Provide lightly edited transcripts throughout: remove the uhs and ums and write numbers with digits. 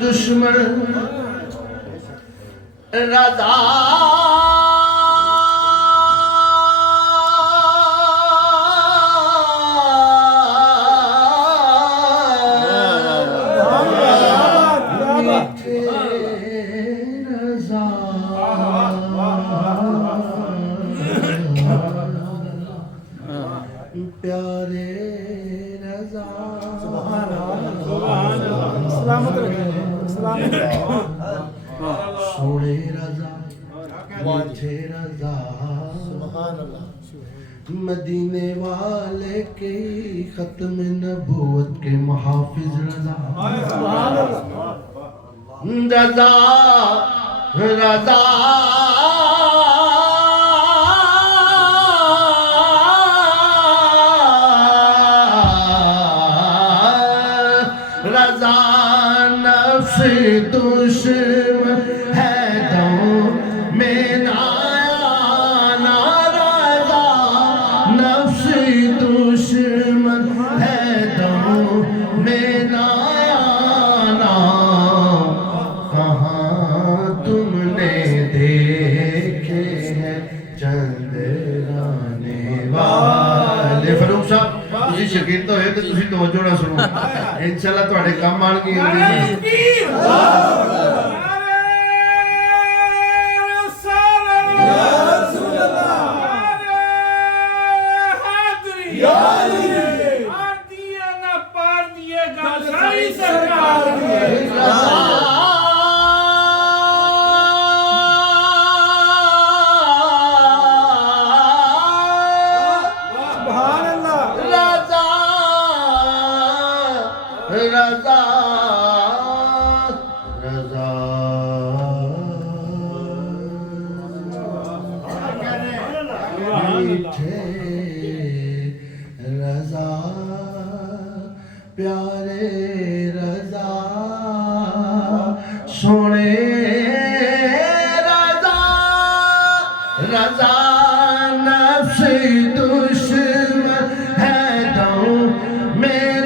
دشمن رضا پیارے رضا سونے رضا میٹھے رضا مدینے والے کے ختم نبوت کے محافظ رضا رضا رضا رضا نفس دشمن ہے دوں میں نایا رضا نفس دشمن ہے دوں میں نایا کہاں تم نے دیکھے ہیں چندرانے والے فاروق صاحب تسی شکیر تو ہے کہ تسی توجہ نہ سنو انشاءاللہ تواڈے کام آن گی رضا رضا میٹھے رضا پیارے رضا سونے رضا رضا نفس دشمن ہے دوں میں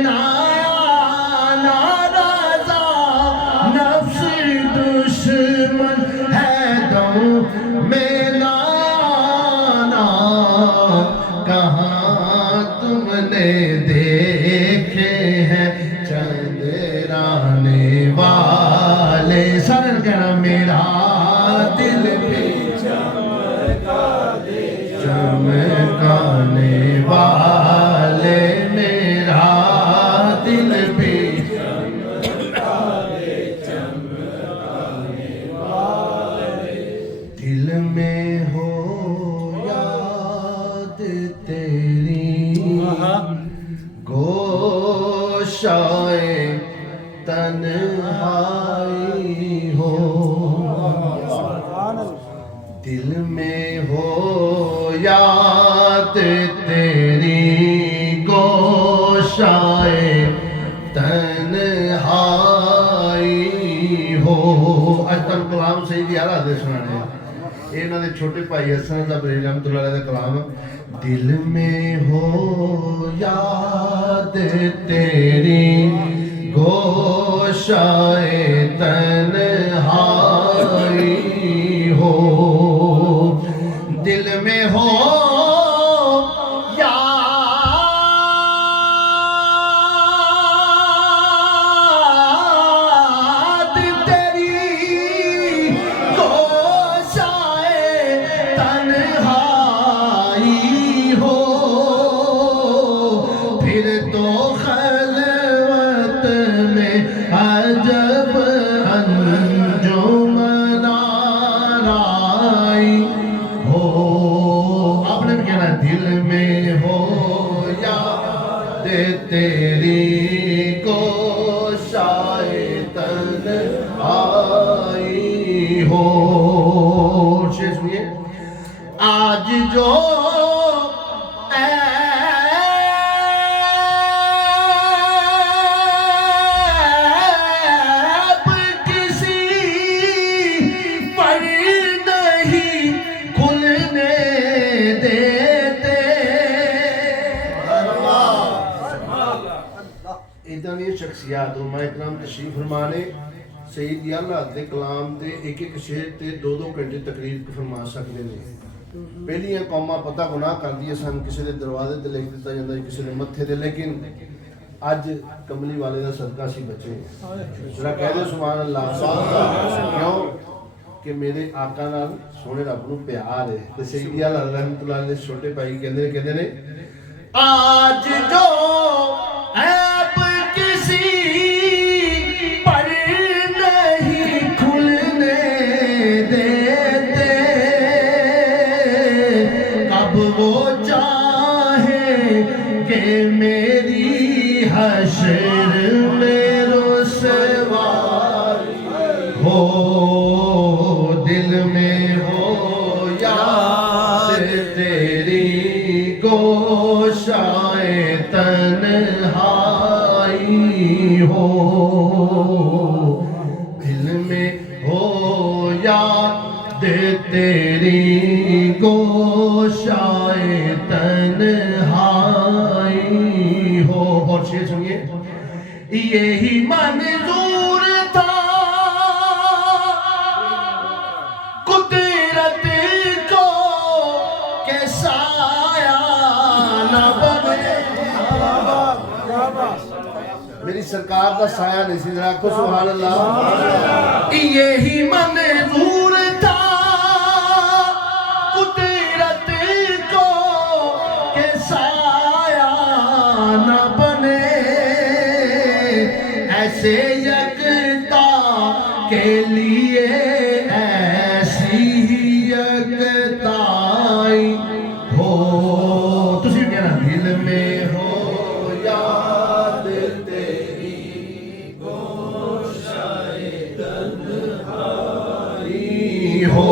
کہاں تم نے دیکھے ہیں چندرانے والے سارے کہنا میرا دل بھی چمکانے والے میرا دل بھی دل میں ہو تیری گوشائے تنہائی ہو دل میں ہو یاد تیری گوشائے تنہائی ہو اج تک کلام سیدی اعلیٰ حضرت سنانے انہاں دے چھوٹے بھائی حسن رضا بریلوی رحمۃ اللہ علیہ دا کلام دل میں ہو یاد تیری گوشائے تنہائی ہو دل میں ہو عجب دی شخصیات علماء اکرام تشریف فرما نے سید اعلیٰ دے کلام تے ایک ایک شعر تے 2-2 گھنٹے تقریر فرما سکتے ہیں. پہلی قوماں پتہ گناہ کر دی سن کسی دے دروازے تے لکھ دیتا جاتا کسی دے متھے تے, لیکن اج کملی والے دا صدقہ سی بچے ذرا کہہ دے سبحان اللہ. کیوں کہ میرے آقا نال سونے رب نو پیار ہے. تے سید اعلیٰ رحمۃ اللہ علیہ چھوٹے بھائی کہندے نے آج جو عیب کسی پر نہیں کھلنے دیتے, کب وہ چاہیں کہ میری حشر میں رسوائی ہو, دل میں ہو یاد تیری گوشائے تنہائی ہو, دل میں ہو یاد تیری گوشائے تنہائی ہو. اور شعر سنیے, یہی منظور تھا قدرت کو کہ سایہ نہ بنے. میری سرکار دا سایہ نہیں سی, ذرا کو سبحان اللہ. یہی منظور تھا قدرت کو کہ سایہ نہ بنے, ایسے یکتا کے لیے ایسی یکتائی ہو. تسی کہنا دل میں ہو یاد تیری گوشائے تنہائی ہو.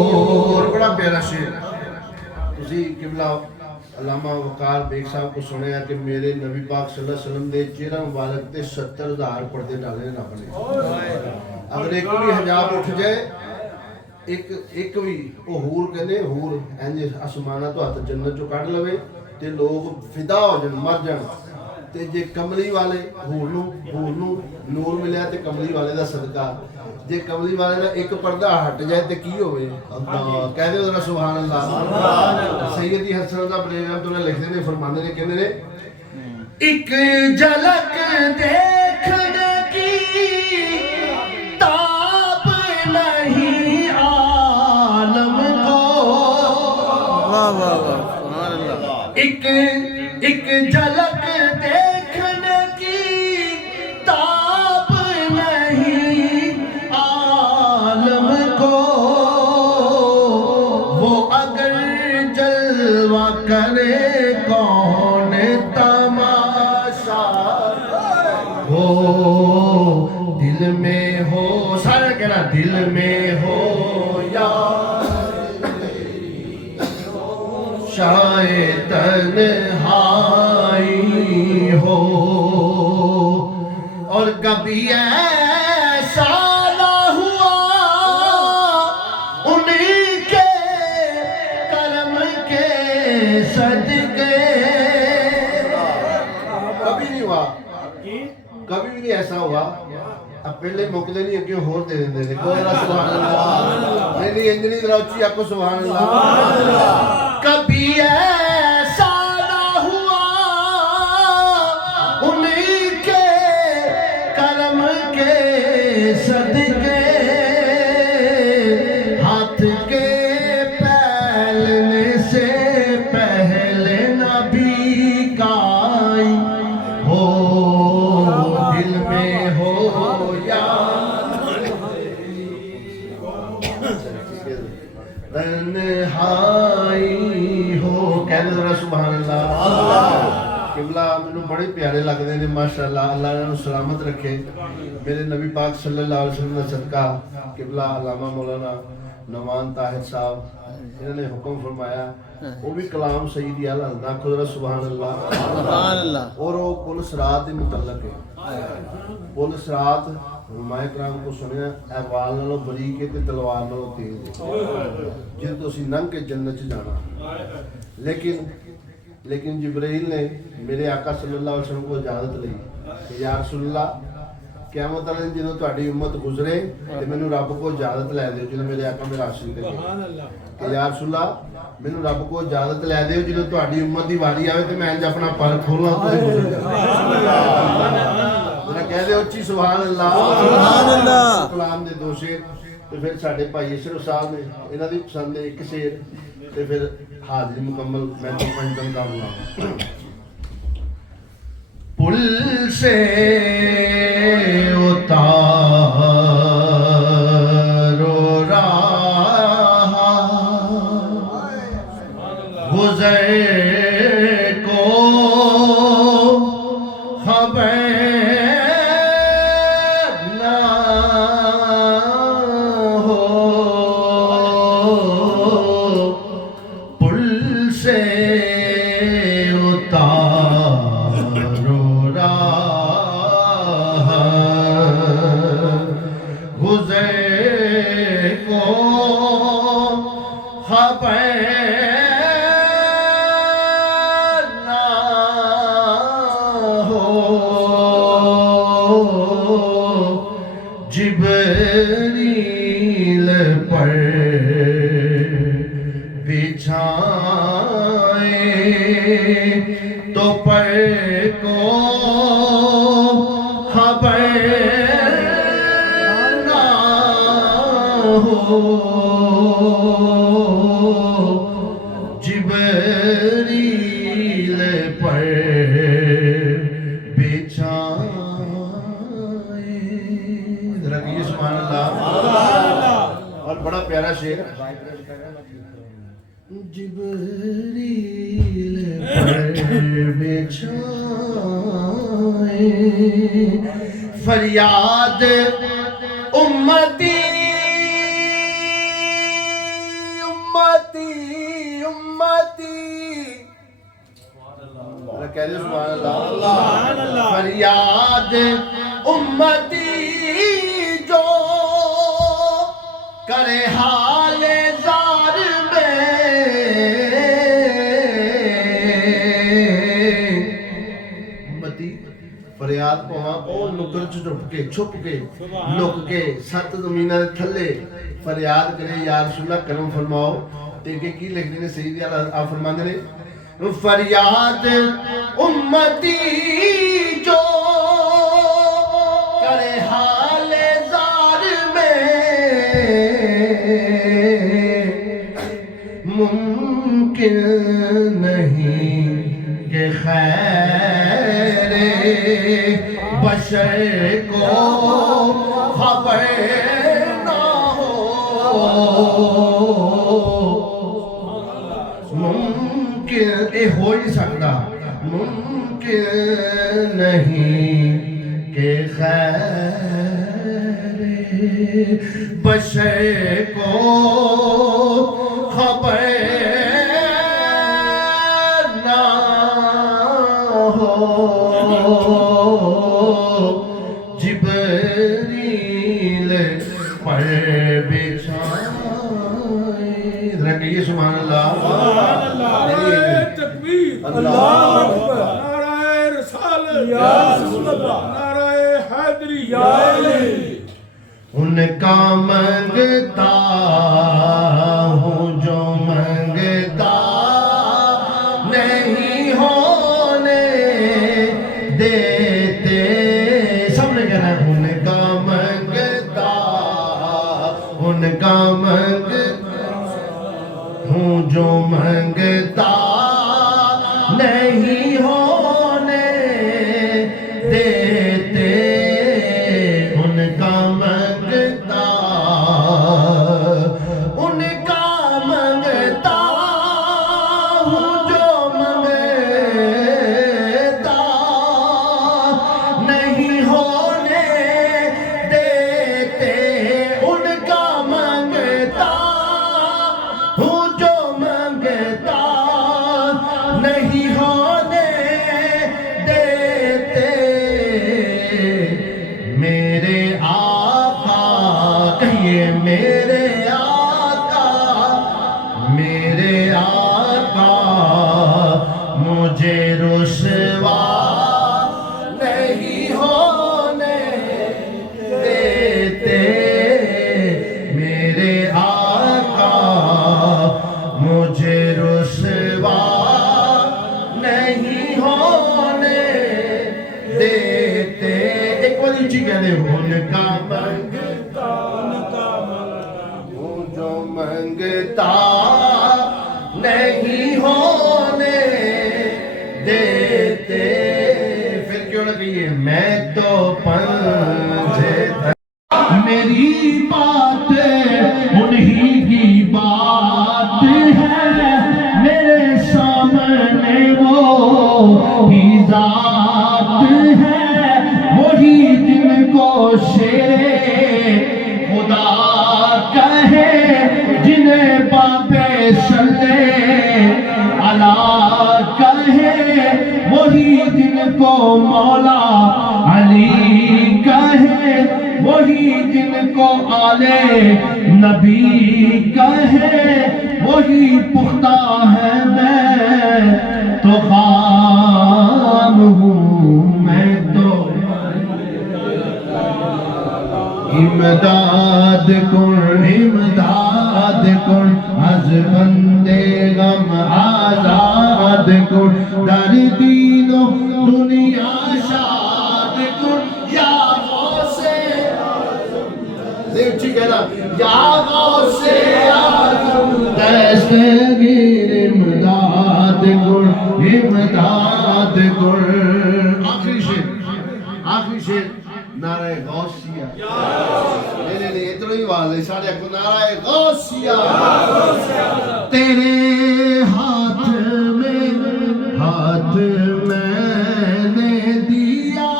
اور بڑا پیارا شعر تسی قبلہ علامہ وقار بیگ صاحب کو سنیا کہ میرے نبی پاک صلی اللہ علیہ وسلم دے چہرہ مبارک تے 70,000 پردے ڈالے رب نے. اگر ایک بھی حجاب اٹھ جائے, ایک بھی وہ حور کہنے حور انج آسمانہ تو ہاتھ جنت چوں کڈ لوے تے لوگ فدا ہو جان مر جان. تے جے کملی والے حور نو نور ملیا تے کملی والے دا صدقہ, جے کملی والے دا ایک پردہ ہٹ جائے تے کی ہوئے. اللہ کہہ دے ذرا سبحان اللہ. سیدی حسن دا بریلم تو نے لکھتے نے فرماندے نے کہندے نے ایک جھلک دیکھنے کی تاب نہیں عالم کو, واہ واہ واہ سبحان اللہ. ایک جھلک دیکھنے کی تاب نہیں عالم کو, وہ اگر جلوہ کرے کون تماشا ہو, دل میں ہو سارے کہنا دل میں ہو یا شاید تنہائی ہو. اور کبھی ایسا نہ ہوا انہیں کے کرم کے صدقے, کبھی نہیں ہوا, کبھی بھی نہیں ایسا ہوا. اب پہلے موقع نہیں اگے ہور دے دیں دے کوئی ذرا سبحان اللہ. نہیں انجلی ذرا اچھی آپ کو سبحان اللہ. کبھی ایسا نہ ہوا انہیں کے کرم کے صدقے, ہاتھ کے پھیلنے سے پہلے نہ بھیگائی ہو, دل میں ہو یا تنہائی ہو. کہہ دے ذرا سبحان اللہ. قبلہ مینوں بڑے پیارے لگدے نے ماشاءاللہ. اللہ انہاں نوں سلامت رکھے. میرے نبی پاک صلی اللہ علیہ وسلم دا صدقہ قبلہ علامہ مولانا نعمان طاہر صاحب انہوں نے حکم فرمایا, وہ بھی کلام سیدی اعلیٰ حضرت ذرا سبحان اللہ سبحان اللہ. اور وہ پل صراط دے متعلق ہے. پل صراط علماء کرام کو سنیا احوال نالوں بریک ہے تے تلوار نالوں تیز ہے, جن تو اسی ننگ کے جنت چ جانا. لیکن جبرائیل نے میرے آقا صلی اللہ علیہ وسلم کو اجازت لی کہ یا رسول اللہ قیامت والے دن جدوں تہاڈی امت گزرے تے مینوں رب کو اجازت لے دیو جدوں میرے آقا میرا عاشق ہے کہ یا رسول اللہ مینوں رب کو اجازت لے دیو جدوں تہاڈی امت دی واری آوے تے میں انج اپنا پر کھولاں تے گزر جاواں ذرا کہہ دیو اچھی سبحان اللہ کلام دے دو شعر تے پھر ساڈے بھائی اشرف صاحب نے انہاں دی پسند ہے ایک شعر تے پھر حاضری مکمل میں تو پنجم کا بلاواں پل سے اتارو راہ گزر کو خبر نہ ہو پل سے جبریل پر بچھائے تو پر کو خبر نہ ہو جبریل پر سبحان اللہ اور بڑا پیارا شعر جبریل پر بچھائے فریاد امتی امتی امتی کہہ دے سبحان اللہ فریاد امتی جو کرے حال زار میں امتی فریاد پواں او نکر چھپ کے لک کے سات زمینہ دے تھلے فریاد کرے یا رسول اللہ کرم فرماؤ تے کہ کی لکھنے نے سیدی آپ فرماندے نے فریاد امتی جو کرے حال زار میں ممکن نہیں کہ خیر بشر کو خبر نہ ہو ممکن اے ہو ہی سکتا ممکن نہیں کہ خیر بشر کو خبر نہ ہو جبریل پر بچھائے ذرا کہیے سبحان اللہ اللہ اکبر نعرہ رسالت یا رسول اللہ نعرہ حیدری یا علی ان کا منگتا ہوں جو منگتا نہیں ہونے دیتے سب نے کہنا ہے ان کا منگتا ہوں جو منگتا نہیں ہونے دیتے ان کا منگتا ہوں جو منگتا نہیں ہونے دیتے ان کا منگتا ہوں جو منگتا نہیں ہونے منگتا نہیں ہونے دیتے. پھر کیوں نہ کہیے میں تو پنجے میری بات انہی کی بات ہے, میرے سامنے وہ ہی ذات ہے, وہی جن کو شیر خدا کہے, جنہیں بابے صلی اللہ کہے, وہی جن کو مولا علی کہے, وہی جن کو آلے نبی کہے, وہی پختہ ہے. میں تو خام ہوں, میں تو امداد کن امداد کن, از بندے غم آزاد کن, در دین و دنیا شاد کن, یا غوثے دیکھ کہنا, یا غوثے اعظم دستگیر امداد کن امداد کن. آخری شیر نعرہ غوثیہ. نہیں اتنا ہی والے سارے کو نعرہ غوثیہ. تیرے ہاتھ میں نے دیا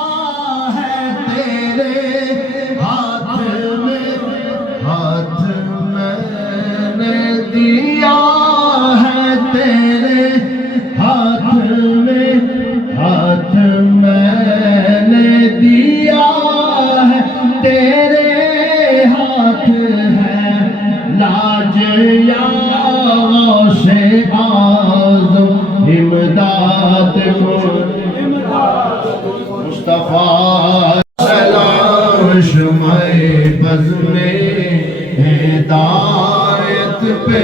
ہے, تیرے ہاتھ میں نے دیا ہے, تیرے ہاتھ میں نے دیا ہے, تیرے ہاتھ ہے لاج یا غوث اعظم امداد کن. مصطفیٰ سلام شمع بز میں ہدایت پہ,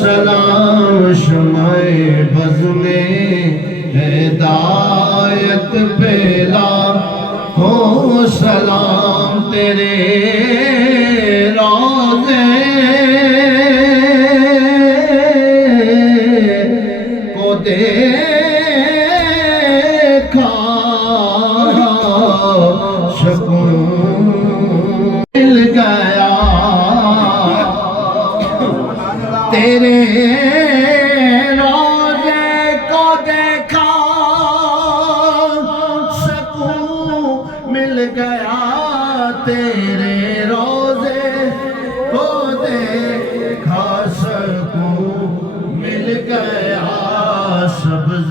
سلام شمع بز میں ہدایت پہ لاکھوں سلام, تیرے روضے کو دیکھا سکون مل گیا, تیرے روضے کو دیکھا سکون مل گیا, تیرے روضے کو دیکھا سکون مل گیا, سبز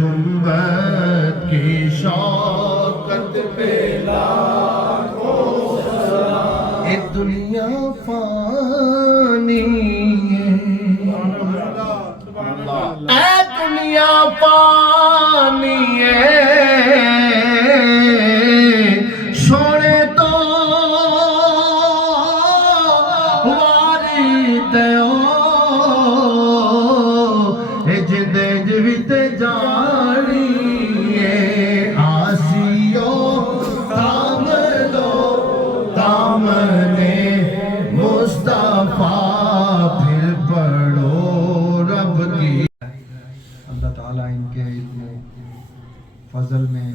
گنبد کی شوکت پہ لاکھوں سلام. اے دنیا فانی ہے, اے دنیا فانی ہے, سونے تو واری دیو, اے جدے جویتے جانی ہے, آسیو دام دو دامنے مصطفیٰ, پھر پڑھو رب کی. اللہ تعالیٰ ان کے علم و فضل میں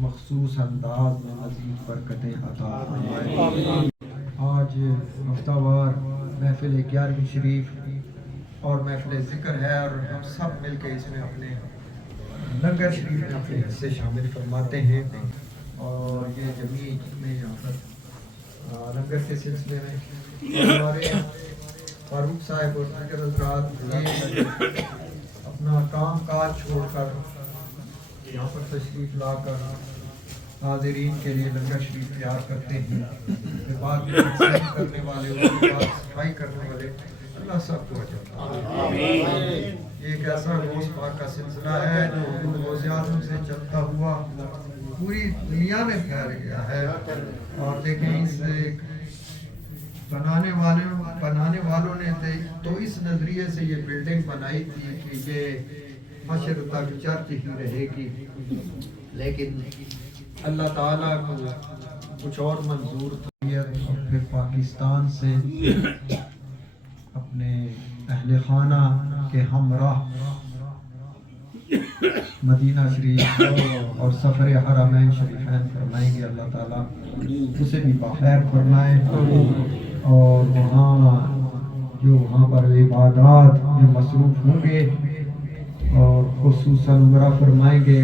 مخصوص انداز میں مزید برکتیں عطا فرمائے. آج ہفتہ وار محفل 11ویں شریف اور محفل ذکر ہے, اور ہم سب مل کے اس میں اپنے لنگر شریف میں اپنے حصے شامل فرماتے ہیں. اور یہ جمعی میں یہاں پر لنگر کے سلسلے میں ہمارے فاروق صاحب اور دیگر حضرات یہ اپنا کام کاج چھوڑ کر یہاں پر تشریف لا کر حاضرین کے لیے لنگر شریف تیار کرتے ہیں. پھر بعد میں تقسیم کرنے والے, اس کے بعد صفائی کرنے والے, اللہ سب کو اجر عطا. یہ ایک ایسا غوث پاک کا سلسلہ ہے جو غوث اعظم سے چلتا ہوا پوری دنیا میں پھیل گیا ہے. اور دیکھیں اس بنانے والوں نے تو اس نظریے سے یہ بلڈنگ بنائی تھی کہ یہ حشر تک چرچ ہی رہے گی, لیکن اللہ تعالیٰ کو کچھ اور منظور طبیعت اور پھر پاکستان سے اپنے اہل خانہ کے ہمراہ مدینہ شریف اور سفر حرمین شریفین فرمائیں گے. اللہ تعالیٰ اسے بھی بخیر فرمائے اور وہاں پر عبادات میں مصروف ہوں گے اور خصوصاً عمرہ فرمائیں گے.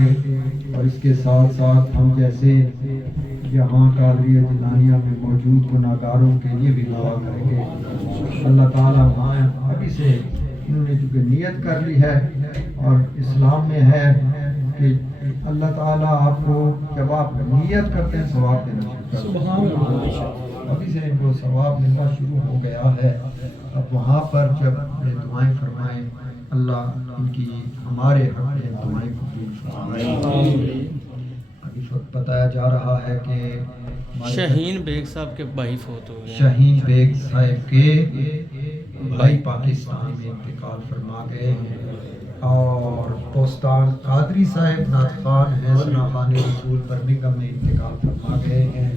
اور اس کے ساتھ ساتھ ہم جیسے یہاں قادریہ جیلانیہ میں موجود گناہگاروں کے لیے بھی دعا کریں گے. اللہ تعالیٰ وہاں ابھی سے انہوں نے چونکہ نیت کر لی ہے اور اسلام میں ہے کہ اللہ تعالیٰ آپ کو جب آپ نیت کرتے ہیں ثواب دینا شروع کرتے ہیں. ابھی سے ان کو ثواب ملنا شروع ہو گیا ہے. اب وہاں پر جب یہ دعائیں فرمائیں اللہ ان کی ہمارے حق میں دعائیں قبول فرمائے. ابھی بتایا جا رہا ہے کہ شاہین بیگ صاحب کے بھائی فوت ہو گئے. شاہین بیگ صاحب کے بھائی پاکستان میں انتقال فرما گئے ہیں اور پوستان قادری صاحب نعت خوان ہیں سنا خان رسول برمنگھم میں انتقال فرما گئے ہیں.